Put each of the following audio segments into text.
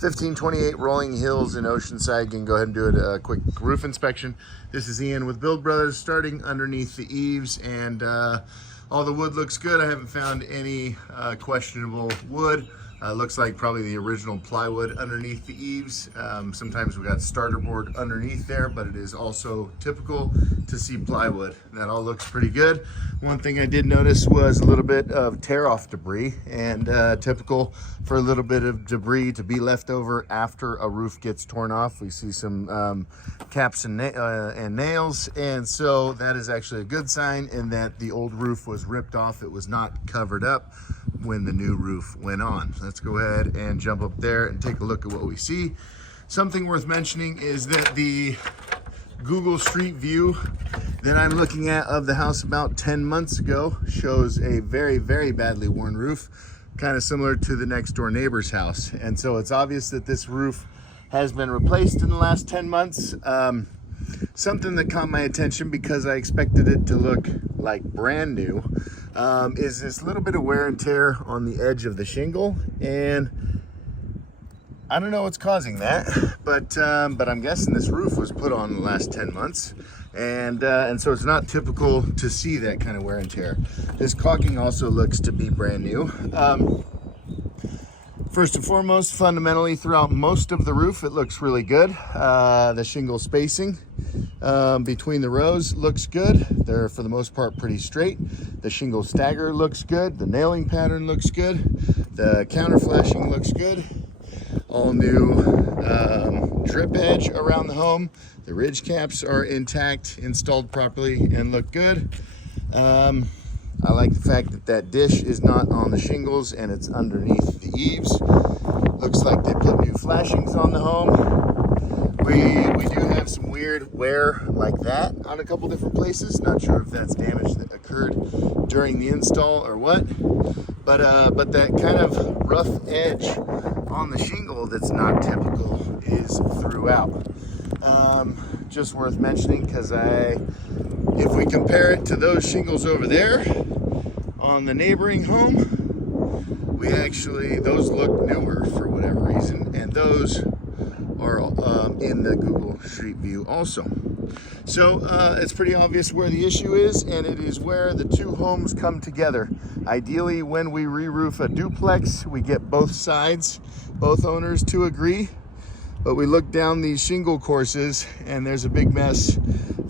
1528 Rolling Hills in Oceanside. Can go ahead and do a quick roof inspection. This is Ian with Build Brothers, starting underneath the eaves, and all the wood looks good. I haven't found any questionable wood. Looks like probably the original plywood underneath the eaves. Sometimes we got starter board underneath there, but it is also typical to see plywood. That all looks pretty good. One thing I did notice was a little bit of tear-off debris, and typical for a little bit of debris to be left over after a roof gets torn off. We see some caps and nails, and so that is actually a good sign in that the old roof was ripped off. It was not covered up when the new roof went on. Let's go ahead and jump up there and take a look at what we see. Something worth mentioning is that the Google Street View that I'm looking at of the house about 10 months ago shows a very, very badly worn roof, kind of similar to the next door neighbor's house. And so it's obvious that this roof has been replaced in the last 10 months. Something that caught my attention because I expected it to look like brand new is this little bit of wear and tear on the edge of the shingle, and I don't know what's causing that, but I'm guessing this roof was put on in the last 10 months, and so it's not typical to see that kind of wear and tear. This caulking also looks to be brand new. First and foremost, fundamentally throughout most of the roof, it looks really good. The shingle spacing between the rows looks good. They're, for the most part, pretty straight. The shingle stagger looks good. The nailing pattern looks good. The counter flashing looks good. All new drip edge around the home. The ridge caps are intact, installed properly, and look good. I like the fact that that dish is not on the shingles and it's underneath the eaves. Looks like they put new flashings on the home. We do have some weird wear like that on a couple different places. Not sure if that's damage that occurred during the install or what. But that kind of rough edge on the shingle that's not typical is throughout. Just worth mentioning because if we compare it to those shingles over there on the neighboring home, those look newer for whatever reason, and those are in the Google Street View also. So it's pretty obvious where the issue is, and it is where the two homes come together. Ideally, when we re-roof a duplex, we get both sides, both owners to agree. But we look down these shingle courses, and there's a big mess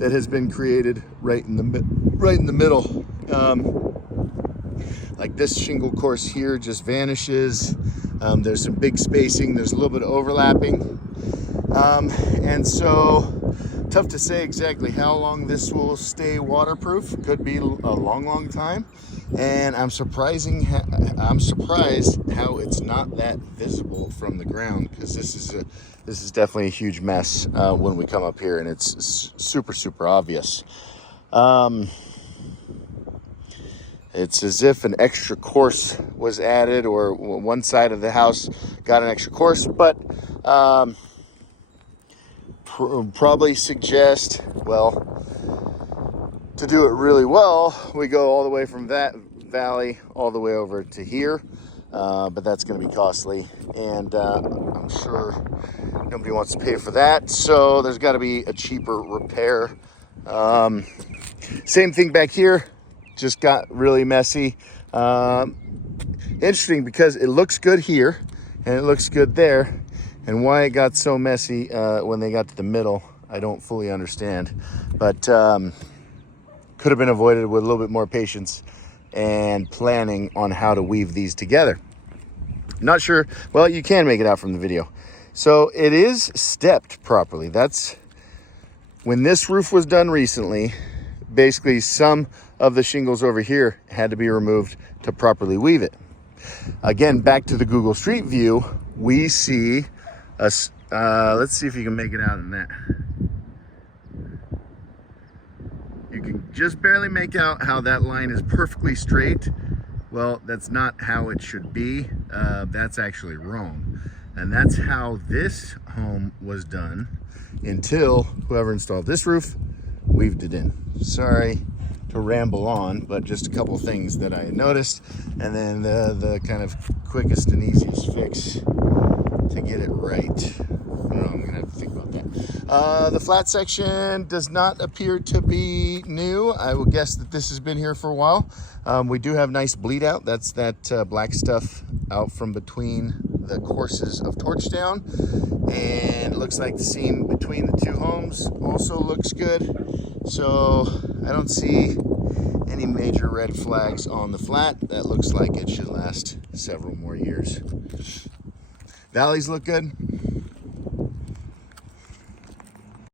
that has been created right in the middle. Like this shingle course here just vanishes. There's some big spacing. There's a little bit of overlapping. And so tough to say exactly how long this will stay waterproof. Could be a long, long time. And I'm surprised how it's not that visible from the ground, because this is definitely a huge mess when we come up here, and it's super, super obvious. It's as if an extra course was added, or one side of the house got an extra course, but probably suggest, well, to do it really well, we go all the way from that valley all the way over to here, but that's going to be costly, and I'm sure nobody wants to pay for that, so there's got to be a cheaper repair. Same thing back here, just got really messy. Interesting because it looks good here and it looks good there, and why it got so messy when they got to the middle, I don't fully understand, but could have been avoided with a little bit more patience and planning on how to weave these together. Not sure, well, you can make it out from the video. So it is stepped properly. That's when this roof was done recently. Basically, some of the shingles over here had to be removed to properly weave it. Again, back to the Google Street View, we see us. Let's see if you can make it out in that. You can just barely make out how that line is perfectly straight. Well, that's not how it should be. That's actually wrong. And that's how this home was done until whoever installed this roof weaved it in. Sorry to ramble on, but just a couple things that I noticed, and then the kind of quickest and easiest fix to get it right. The flat section does not appear to be new. I will guess that this has been here for a while. We do have nice bleed out. That's that black stuff out from between the courses of Torchdown. And it looks like the seam between the two homes also looks good. So I don't see any major red flags on the flat. That looks like it should last several more years. Valleys look good.